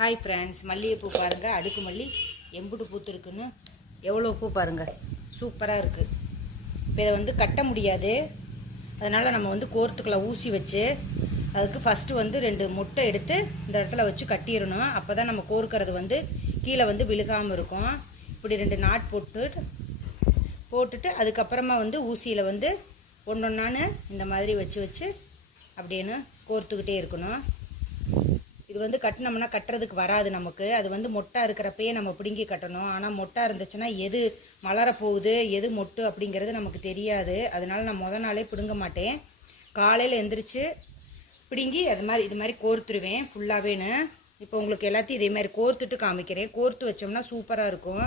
Hi friends மல்லிகைப்பூ பாருங்கள் அடுக்கு மல்லி எம்புட்டு பூத்துருக்குன்னு. எவ்வளோ பூ பாருங்கள் சூப்பராக இருக்குது இப்போ இதை வந்து கட்ட முடியாது. அதனால் நம்ம வந்து கோர்த்துக்குள்ள ஊசி வச்சு அதுக்கு ஃபஸ்ட்டு வந்து ரெண்டு முட்டை எடுத்து இந்த இடத்துல வச்சு கட்டிடணும். அப்போ தான் நம்ம கோர்க்கறது வந்து கீழே வந்து விழுகாமல் இருக்கும். இப்படி ரெண்டு நாட் போட்டு போட்டுட்டு அதுக்கப்புறமா வந்து ஊசியில் வந்து ஒன்று ஒன்றான்னு இந்த மாதிரி வச்சு வச்சு அப்படின்னு கோர்த்துக்கிட்டே இருக்கணும். இது வந்து கட்டினோம்னா கட்டுறதுக்கு வராது நமக்கு. அது வந்து மொட்டா இருக்கிறப்பயே நம்ம பிடுங்கி கட்டணும். ஆனால் மொட்டா இருந்துச்சுன்னா எது மலரப்போகுது எது மொட்டு அப்படிங்கிறது நமக்கு தெரியாது. அதனால நான் முத நாளே பிடுங்க மாட்டேன். காலையில் எந்திரிச்சு பிடுங்கி அது மாதிரி இது மாதிரி கோர்த்துருவேன் ஃபுல்லாகவேன்னு இப்போ உங்களுக்கு எல்லாத்தையும் இதே மாதிரி கோர்த்துட்டு காமிக்கிறேன். கோர்த்து வச்சோம்னா சூப்பராக இருக்கும்.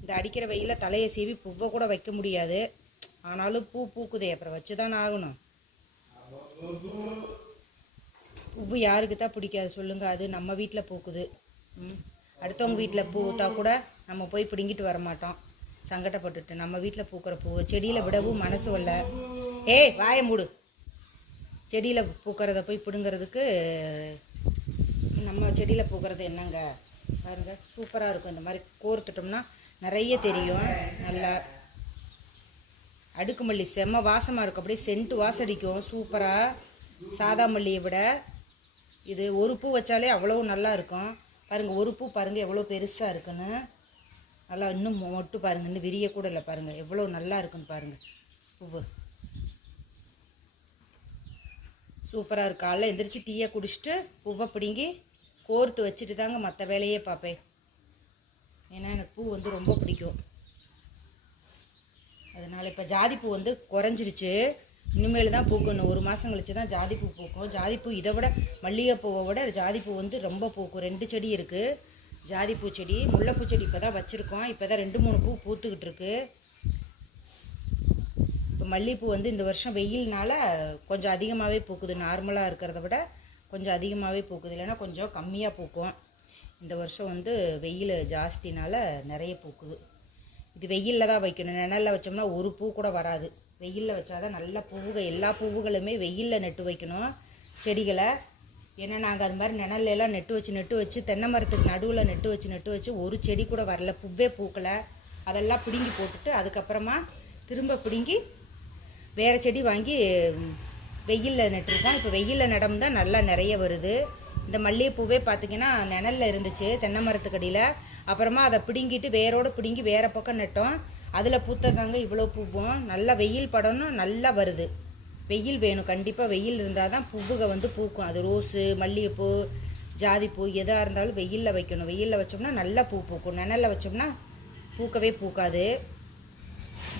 இந்த அடிக்கிற வெயிலில் தலையை சீவி பூவை கூட வைக்க முடியாது. ஆனாலும் பூ பூக்குதே அப்புறம் வச்சு தானே ஆகணும் பூவு யாருக்கு தான் பிடிக்காது. சொல்லுங்க அது நம்ம வீட்டில் பூக்குது. ம்? அடுத்தவங்க வீட்டில் பூத்தா கூட நம்ம போய் பிடுங்கிட்டு வர மாட்டோம். சங்கடப்பட்டுட்டு நம்ம வீட்டில் பூக்கிற பூ செடியில் விடவும் மனசு வரல ஏய் வாயை மூடு. செடியில் பூக்கிறத போய் பிடுங்கிறதுக்கு நம்ம செடியில் பூக்கிறது என்னங்க? பாருங்க சூப்பராக இருக்கும். இந்த மாதிரி கோர்த்துட்டோம்னா நிறைய தெரியும். நல்லா அடுக்கு மல்லி செம்ம வாசமாக இருக்கும். அப்படியே சென்ட் வாசடிக்கும் சூப்பராக சாதா மல்லியை விட இது ஒரு பூ வச்சாலே அவ்வளோ நல்லா இருக்கும். பாருங்கள் ஒரு பூ பாருங்கள் எவ்வளோ பெருசாக இருக்குன்னு. நல்லா இன்னும் மொ- மொட்டு பாருங்கள் இன்னும் விரிய கூட இல்லை பாருங்கள் எவ்வளோ நல்லா இருக்குன்னு பாருங்கள் பூவு சூப்பராக இருக்கு. காலைல எந்திரிச்சு டீயை குடிச்சிட்டு பூவை பிடுங்கி கோர்த்து வச்சுட்டு தாங்க மற்ற வேலையே பார்ப்பேன் ஏன்னா எனக்கு பூ வந்து ரொம்ப பிடிக்கும். அதனால் இப்போ ஜாதிப்பூ வந்து குறைஞ்சிருச்சு. இனிமேல் தான் பூக்கணும் ஒரு மாதம் கழிச்சு தான் ஜாதிப்பூ பூக்கும். ஜாதிப்பூ இதை விட மல்லிகைப்பூவை விட ஜாதிப்பூ வந்து ரொம்ப பூக்கும். ரெண்டு செடி இருக்குது ஜாதிப்பூ செடி முல்லைப்பூ செடி இப்போ தான் வச்சுருக்கோம். இப்போ தான் ரெண்டு மூணு பூ பூத்துக்கிட்டு இருக்கு. இப்போ மல்லிகைப்பூ வந்து இந்த வருஷம் வெயில்னால கொஞ்சம் அதிகமாகவே பூக்குது. நார்மலாக இருக்கிறத விட கொஞ்சம் அதிகமாகவே பூக்குது. இல்லைன்னா கொஞ்சம் கம்மியாக பூக்கும். இந்த வருஷம் வந்து வெயில் ஜாஸ்தினால நிறைய பூக்குது. இது வெயிலில் தான் வைக்கணும். நிழலில் வச்சோம்னா ஒரு பூ கூட வராது. வெயிலில் வச்சாதான் நல்ல பூவுகள் எல்லா பூவுகளுமே வெயிலில் நட்டு வைக்கணும் செடிகளை. ஏன்னா நாங்கள் அது மாதிரி நிழல்லாம் நெட்டு வச்சு நெட்டு வச்சு தென்னை மரத்துக்கு நடுவில் நெட்டு வச்சு நெட்டு வச்சு ஒரு செடி கூட வரல பூவே பூக்கலை. அதெல்லாம் பிடுங்கி போட்டுட்டு அதுக்கப்புறமா திரும்ப பிடுங்கி வேறு செடி வாங்கி வெயிலில் நட்டுருக்கோம் இப்போ வெயிலில் நடம் தான் நல்லா நிறைய வருது. இந்த மல்லிகைப்பூவே பார்த்திங்கன்னா நிழலில் இருந்துச்சு தென்னை மரத்துக்கடியில் அப்புறமா அதை பிடுங்கிட்டு வேரோடு பிடுங்கி வேறு பக்கம் நட்டோம். அதில் பூத்ததாங்க இவ்வளோ பூவும். நல்லா வெயில் படணும் நல்லா வருது. வெயில் வேணும். கண்டிப்பாக வெயில் இருந்தால் தான் பூவுக வந்து பூக்கும். அது ரோஸு மல்லிகைப்பூ ஜாதிப்பூ எதாக இருந்தாலும் வெயிலில் வைக்கணும். வெயிலில் வச்சோம்னா நல்லா பூ பூக்கும். நிழல்ல வச்சோம்னா பூக்கவே பூக்காது.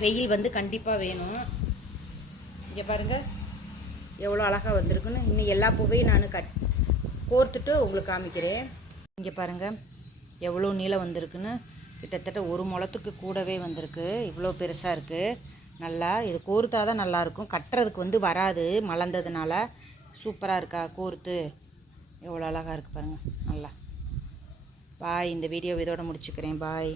வெயில் வந்து கண்டிப்பாக வேணும். இங்கே பாருங்க. எவ்வளோ அழகாக வந்திருக்குன்னு. இன்னும் எல்லா பூவையும் நான் கட் கோர்த்துட்டு உங்களுக்கு காமிக்கிறேன். இங்கே பாருங்கள் எவ்வளோ நீளம் வந்திருக்குன்னு. கிட்டத்தட்ட ஒரு முளத்துக்கு கூடவே வந்திருக்கு. இவ்வளோ பெருசாக இருக்குது நல்லா இது கோர்த்தா தான் நல்லாயிருக்கும் கட்டுறதுக்கு வந்து வராது மலர்ந்ததுனால. சூப்பராக இருக்கா கோர்த்து. எவ்வளோ அழகாக இருக்குது பாருங்கள் நல்லா. பாய் இந்த வீடியோ இதோட முடிச்சுக்கிறேன். பாய்.